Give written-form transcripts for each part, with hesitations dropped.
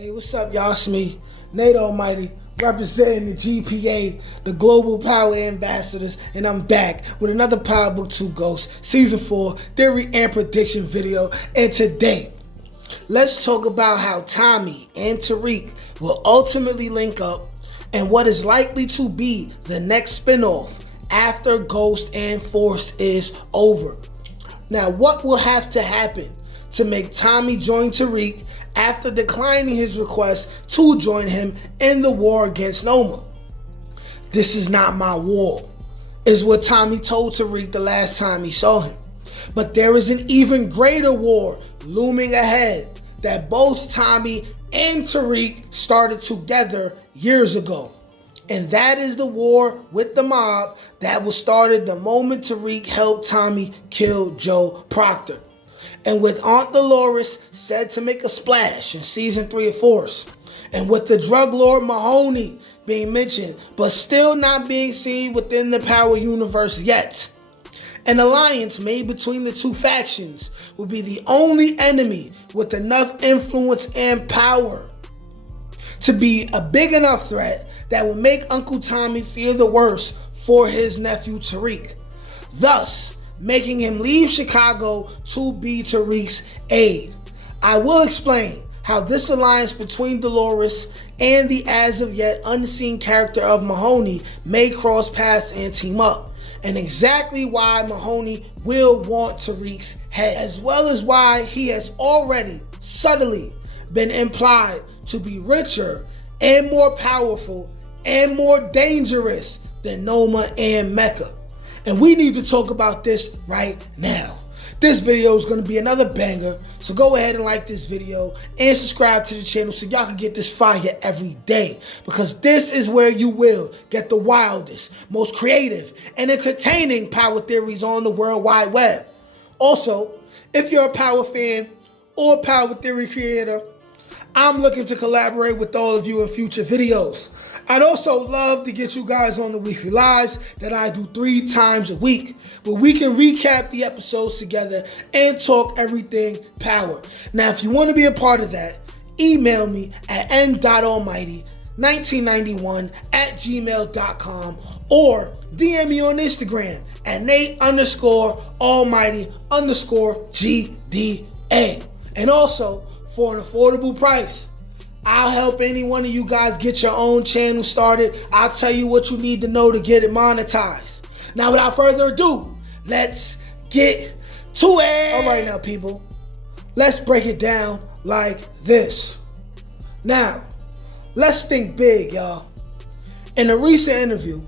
Hey, what's up, y'all? It's me, Nate Almighty, representing the GPA, the Global Power Ambassadors, and I'm back with another Power Book 2 Ghost, Season 4, Theory and Prediction video. And today, let's talk about how Tommy and Tariq will ultimately link up and what is likely to be the next spinoff after Ghost and Force is over. Now, what will have to happen to make Tommy join Tariq after declining his request to join him in the war against Noma? This is not my war, is what Tommy told Tariq the last time he saw him. But there is an even greater war looming ahead that both Tommy and Tariq started together years ago. And that is the war with the mob that was started the moment Tariq helped Tommy kill Joe Proctor. And with Aunt Dolores said to make a splash in Season 3 of Force, and with the drug lord Mahoney being mentioned, but still not being seen within the Power universe yet, an alliance made between the two factions would be the only enemy with enough influence and power to be a big enough threat that would make Uncle Tommy feel the worst for his nephew Tariq, thus making him leave Chicago to be Tariq's aide. I will explain how this alliance between Dolores and the as of yet unseen character of Mahoney may cross paths and team up, and exactly why Mahoney will want Tariq's head, as well as why he has already subtly been implied to be richer and more powerful and more dangerous than Noma and Mecca. And we need to talk about this right now. This video is going to be another banger, so go ahead and like this video and subscribe to the channel so y'all can get this fire every day, because this is where you will get the wildest, most creative, and entertaining power theories on the World Wide Web. Also, if you're a power fan or power theory creator, I'm looking to collaborate with all of you in future videos. I'd also love to get you guys on the weekly lives that I do 3 times a week, where we can recap the episodes together and talk everything power. Now, if you want to be a part of that, email me at n.almighty1991@gmail.com or DM me on Instagram at Nate_Almighty_GDA. And also, for an affordable price, I'll help any one of you guys get your own channel started. I'll tell you what you need to know to get it monetized. Now, without further ado, let's get to it. All right now, people, let's break it down like this. Now, let's think big, y'all. In a recent interview,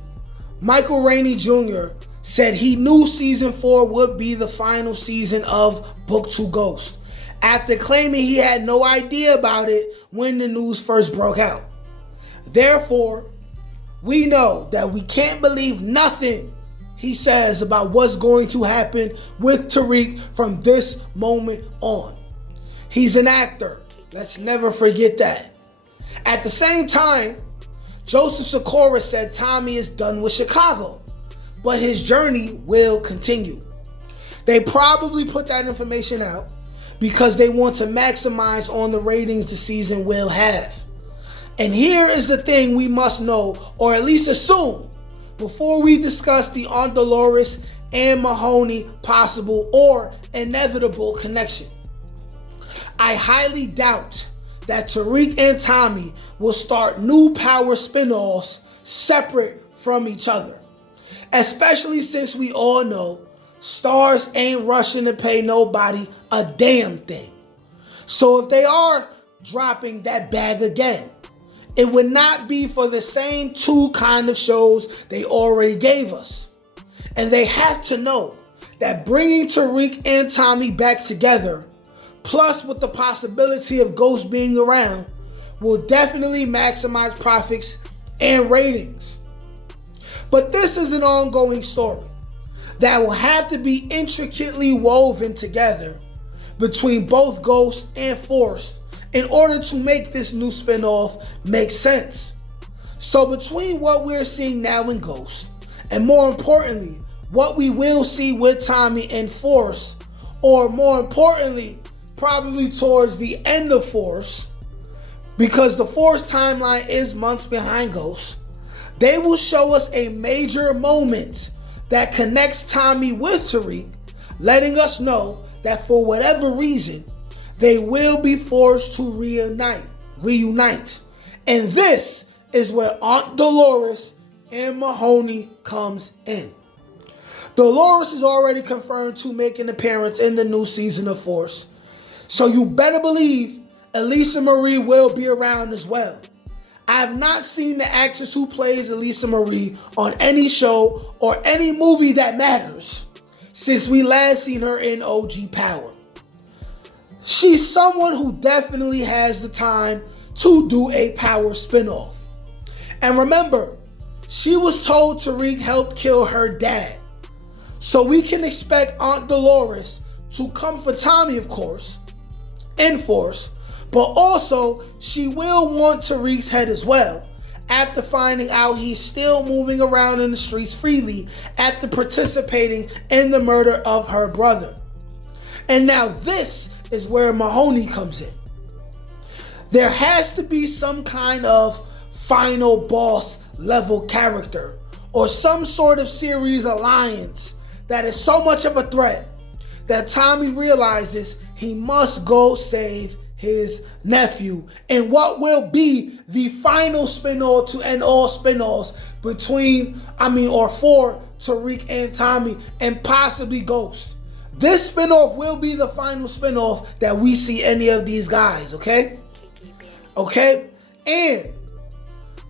Michael Rainey Jr. said he knew Season 4 would be the final season of Book 2 Ghost, after claiming he had no idea about it when the news first broke out. Therefore, we know that we can't believe nothing he says about what's going to happen with Tariq from this moment on. He's an actor. Let's never forget that. At the same time, Joseph Sikora said Tommy is done with Chicago, but his journey will continue. They probably put that information out because they want to maximize on the ratings the season will have. And here is the thing we must know, or at least assume, before we discuss the Aunt Dolores and Mahoney possible or inevitable connection. I highly doubt that Tariq and Tommy will start new power spinoffs separate from each other, especially since we all know Starz ain't rushing to pay nobody a damn thing. So if they are dropping that bag again, it would not be for the same 2 kind of shows they already gave us. And they have to know that bringing Tariq and Tommy back together, plus with the possibility of Ghost being around, will definitely maximize profits and ratings. But this is an ongoing story that will have to be intricately woven together between both Ghost and Force in order to make this new spinoff make sense. So between what we're seeing now in Ghost, and more importantly, what we will see with Tommy and Force, or more importantly, probably towards the end of Force, because the Force timeline is months behind Ghost, they will show us a major moment that connects Tommy with Tariq, letting us know that for whatever reason, they will be forced to reunite. And this is where Aunt Dolores and Mahoney comes in. Dolores is already confirmed to make an appearance in the new season of Force. So you better believe Elisa Marie will be around as well. I have not seen the actress who plays Elisa Marie on any show or any movie that matters since we last seen her in OG Power. She's someone who definitely has the time to do a Power spinoff. And remember, she was told Tariq helped kill her dad. So we can expect Aunt Dolores to come for Tommy, of course, in Force, but also she will want Tariq's head as well, after finding out he's still moving around in the streets freely after participating in the murder of her brother. And now this is where Mahoney comes in. There has to be some kind of final boss level character or some sort of series alliance that is so much of a threat that Tommy realizes he must go save his nephew in what will be the final spin-off to end all spin-offs for Tariq and Tommy and possibly Ghost. This spin-off will be the final spin-off that we see any of these guys, okay? Okay? And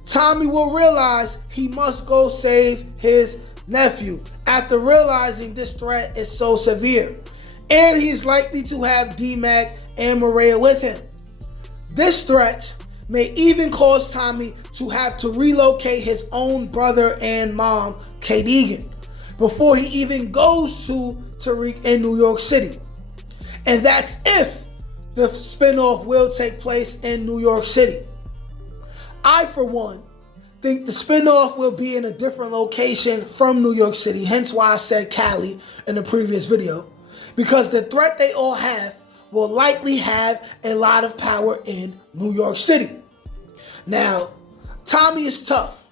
Tommy will realize he must go save his nephew after realizing this threat is so severe. And he's likely to have D-Mac and Maria with him. This threat may even cause Tommy to have to relocate his own brother and mom, Kate Egan, before he even goes to Tariq in New York City. And that's if the spinoff will take place in New York City. I, for one, think the spinoff will be in a different location from New York City, hence why I said Cali in the previous video, because the threat they all have will likely have a lot of power in New York City. Now, Tommy is tough.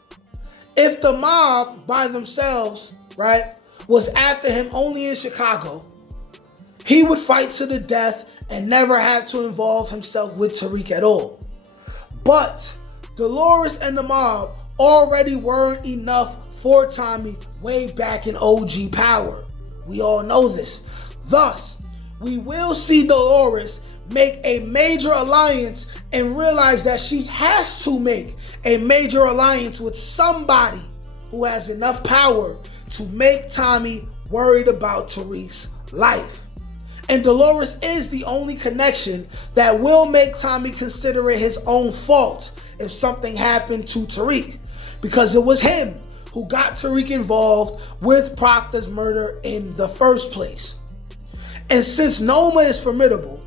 If the mob by themselves, right, was after him only in Chicago, he would fight to the death and never have to involve himself with Tariq at all. But Dolores and the mob already weren't enough for Tommy way back in OG Power. We all know this. Thus, we will see Dolores make a major alliance and realize that she has to make a major alliance with somebody who has enough power to make Tommy worried about Tariq's life. And Dolores is the only connection that will make Tommy consider it his own fault if something happened to Tariq, because it was him who got Tariq involved with Proctor's murder in the first place. And since Noma is formidable,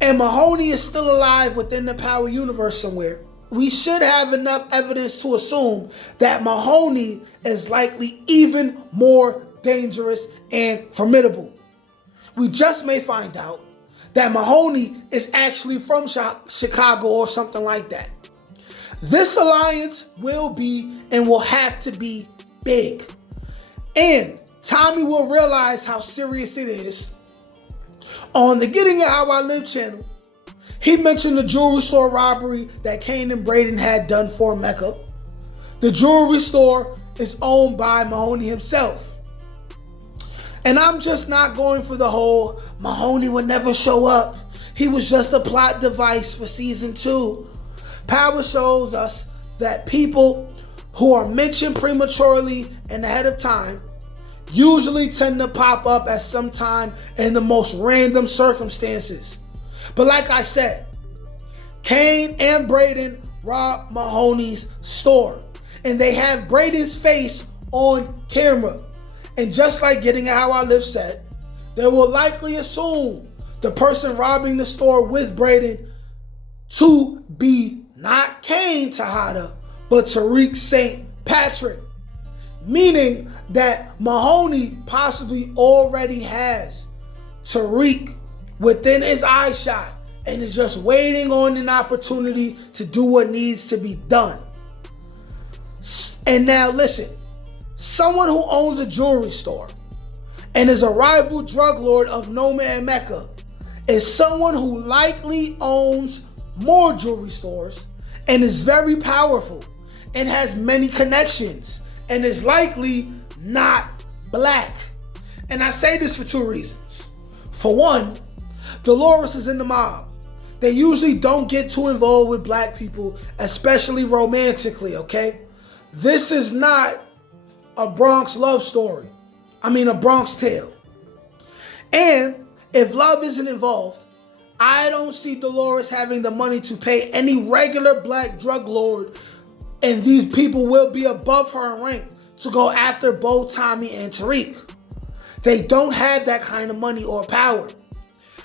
and Mahoney is still alive within the Power universe somewhere, we should have enough evidence to assume that Mahoney is likely even more dangerous and formidable. We just may find out that Mahoney is actually from Chicago or something like that. This alliance will be and will have to be big. And Tommy will realize how serious it is. On the Getting It How I Live channel, he mentioned the jewelry store robbery that Kane and Braden had done for Mecca. The jewelry store is owned by Mahoney himself. And I'm just not going for the whole Mahoney would never show up. He was just a plot device for season 2. Power shows us that people who are mentioned prematurely and ahead of time usually tend to pop up at some time in the most random circumstances. But like I said, Kane and Braden robbed Mahoney's store, and they have Braden's face on camera. And just like Getting It How I Live said, they will likely assume the person robbing the store with Braden to be not Kane Tejada, but Tariq St. Patrick. Meaning that Mahoney possibly already has Tariq within his eye shot and is just waiting on an opportunity to do what needs to be done. And now listen, someone who owns a jewelry store and is a rival drug lord of Noma and Mecca is someone who likely owns more jewelry stores and is very powerful and has many connections and is likely not black. And I say this for two reasons. For one, Dolores is in the mob. They usually don't get too involved with black people, especially romantically, okay? This is not a Bronx love story. I mean, a Bronx tale. And if love isn't involved, I don't see Dolores having the money to pay any regular black drug lord, and these people will be above her in rank to go after both Tommy and Tariq. They don't have that kind of money or power.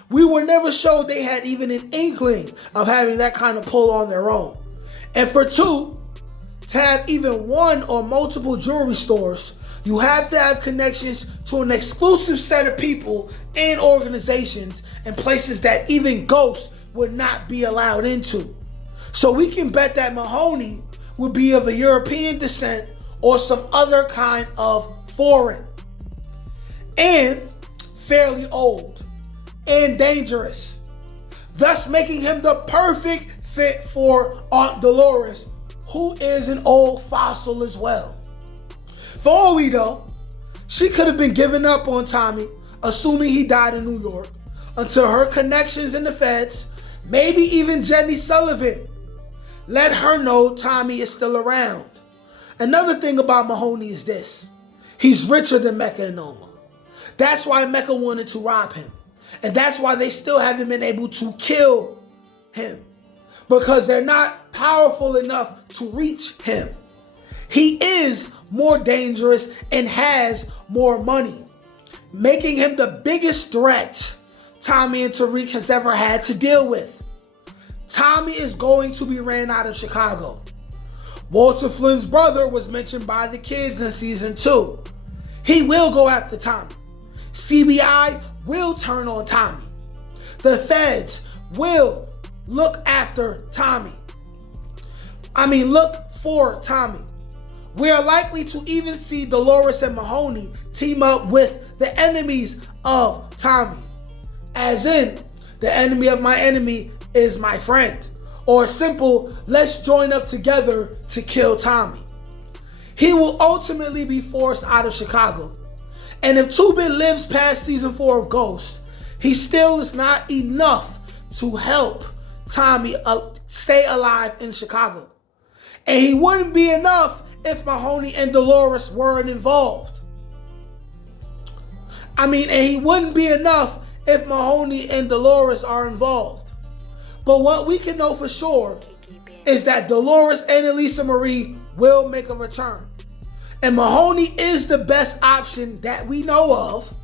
We were never showed they had even an inkling of having that kind of pull on their own. And for two, to have even one or multiple jewelry stores, you have to have connections to an exclusive set of people and organizations and places that even ghosts would not be allowed into. So we can bet that Mahoney would be of a European descent or some other kind of foreign. And fairly old and dangerous, thus making him the perfect fit for Aunt Dolores, who is an old fossil as well. For all we know, she could have been giving up on Tommy, assuming he died in New York, until her connections in the feds, maybe even Jenny Sullivan, let her know Tommy is still around. Another thing about Mahoney is this: he's richer than Mecca and Noma. That's why Mecca wanted to rob him. And that's why they still haven't been able to kill him, because they're not powerful enough to reach him. He is more dangerous and has more money, making him the biggest threat Tommy and Tariq has ever had to deal with. Tommy is going to be ran out of Chicago. Walter Flynn's brother was mentioned by the kids in season 2. He will go after Tommy. CBI will turn on Tommy. The feds will look for Tommy. We are likely to even see Dolores and Mahoney team up with the enemies of Tommy. As in, the enemy of my enemy is my friend. Or simple, let's join up together to kill Tommy. He will ultimately be forced out of Chicago. And if 2-Bit lives past season 4 of Ghost, he still is not enough to help Tommy stay alive in Chicago. And he wouldn't be enough if Mahoney and Dolores weren't involved. And he wouldn't be enough if Mahoney and Dolores are involved. But what we can know for sure is that Dolores and Elisa Marie will make a return. And Mahoney is the best option that we know of,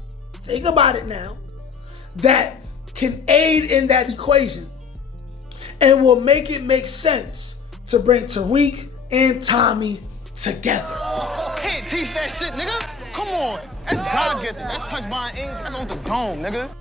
think about it now, that can aid in that equation and will make it make sense to bring Tariq and Tommy together. Can't teach that shit, nigga. Come on. That's God gifted. That's touched by an angel. That's on the dome, nigga.